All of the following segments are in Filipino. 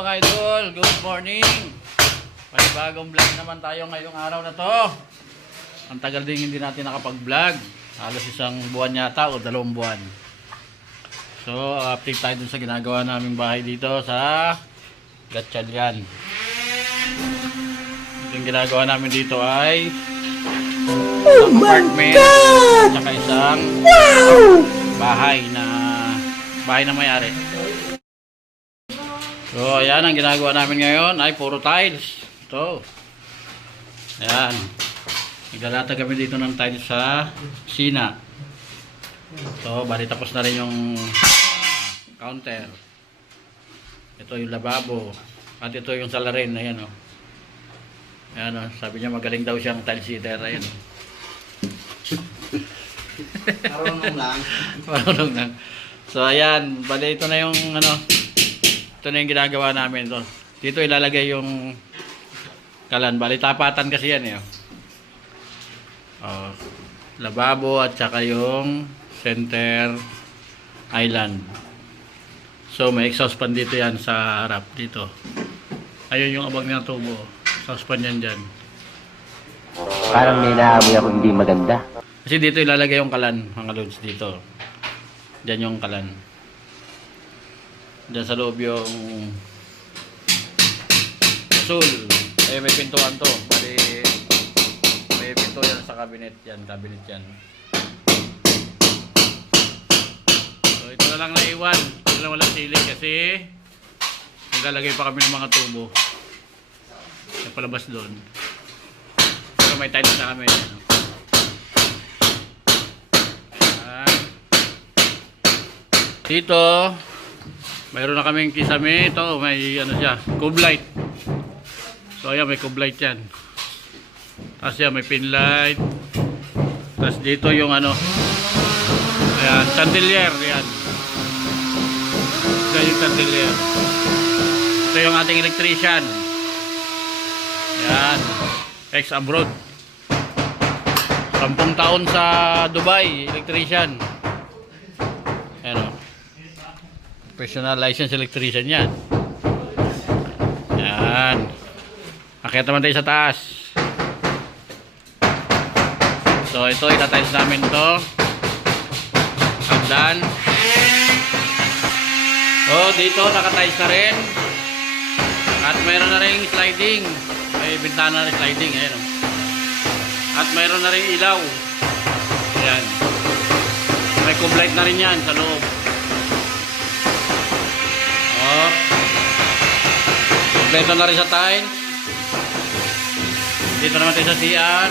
mga idol, good morning. May bagong vlog naman tayo ngayong araw na to. Ang tagal din hindi natin nakapag-vlog. Halos isang buwan yata o 2 buwan. So, update tayo dun sa ginagawa naming bahay dito sa Gatchalian. Yung ginagawa namin dito ay isang apartment at isang bahay na may-ari. So, ayan ang ginagawa namin ngayon ay puro tiles. Ito. Ayan. Naglalata kami dito ng tiles sa kusina. So, bali tapos na rin yung counter. Ito yung lababo. At ito yung salarin. Ayan o. Ayan o. Sabi niya magaling daw siyang tile sitter. Ayan o. Marunong lang. Marunong lang. So, ayan. Bali ito na yung ano. Ito na yung ginagawa namin. So, dito ilalagay yung kalan. Bali tapatan kasi yan eh. Oh, lababo at saka yung center island. So may exhaust fan dito yan sa harap dito. Ayun yung abag ng tubo. Exhaust fan yan dyan. Parang may naamoy ako hindi maganda. Kasi dito ilalagay yung kalan mga loads dito. Dyan yung kalan. Dyan sa loob yung asul. Eh may pintuan to. Bali may pinto yan sa cabinet yan. Cabinet yan. So ito na lang naiwan. Ito na walang ceiling kasi naglalagay pa kami ng mga tubo. Yung palabas doon. Pero may tiles na kami. Ayan. Dito mayroon na kaming kisame. Ito may ano siya, cube light. So ayan, may cube light yan. Tapos yan, may pin light. Tapos dito yung ano, ayan, chandelier. Yan. Ito yung chandelier. Ito yung ating electrician. Yan. Ex-abroad. 10 taon sa Dubai, electrician. Ayan o. Professional license electrician yan. Yan. Akyat naman tayo sa taas. So ito, itatiles namin ito. Hagdan. So dito, nakatiles na rin. At mayroon na rin sliding. May bintana na rin sliding. Ayan o. At mayroon na rin ilaw. Ayan. May cube light na rin yan sa loob. Oh. Kompleto na rin sa tiles. Dito naman tayo sa CR.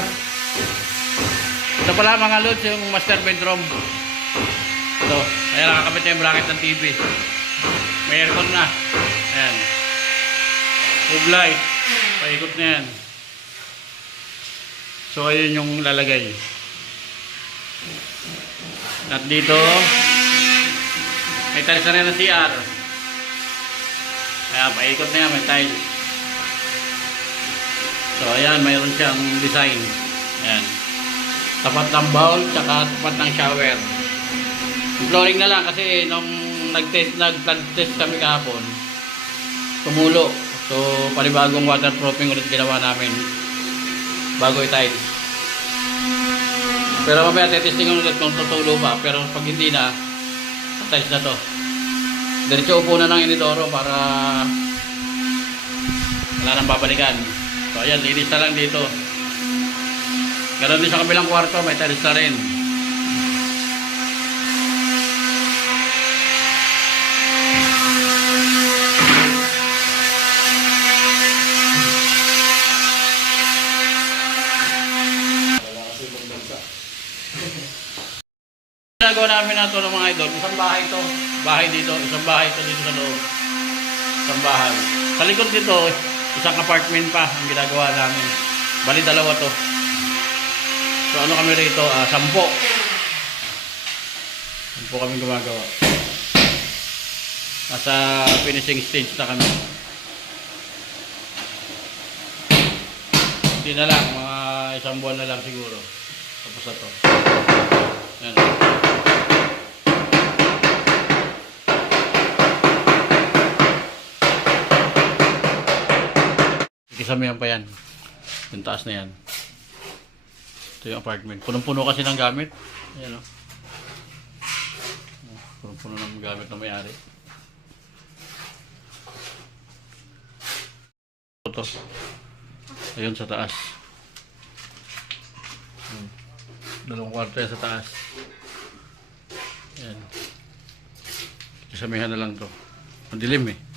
Ito pala mga loads yung master bedroom. Ito. Ayan, nakakabit na yung bracket ng TV. May aircon na. Ayan. Tube light. Paikot na yan. So ayun yung lalagay. At dito may tiles na rin ng CR. Ayan, paikot na yan, may tiles. So ayan, mayroon siyang design. Ayan. Tapat ng bowl, tsaka tapat ng shower. Flooring na lang kasi nung nag-flood test kami kahapon, tumulo. So panibagong waterproofing ulit ginawa namin bago i-tiles. Pero mamaya testing ulit kung tutulo pa. Pero pag hindi na, tiles na to. Diretso upo na ng inidoro para wala nang babalikan. So ayan, linis na lang dito. Ganon din sa kabilang kwarto, may tiles na rin. Ginagawa namin na ito ng mga idol. Isang bahay ito. Bahay dito. Isang bahay ito dito sa loob. Isang bahay. Sa likod dito, isang apartment pa ang ginagawa namin. Bali 2 to. So ano kami rito? 10. 10 kami gumagawa. Nasa finishing stage na kami. Hindi na lang. Mga 1 buwan na lang siguro. Tapos na to. Yan. sasamihan pa yan. Yung taas na yan. Ito yung apartment. Punong-puno kasi ng gamit. Ayan o. Punong-puno ng gamit na may-ari. Ito. Ayun sa taas. Dalawang kwarto yan sa taas. Ayan. Kasamihan na lang to. Madilim eh.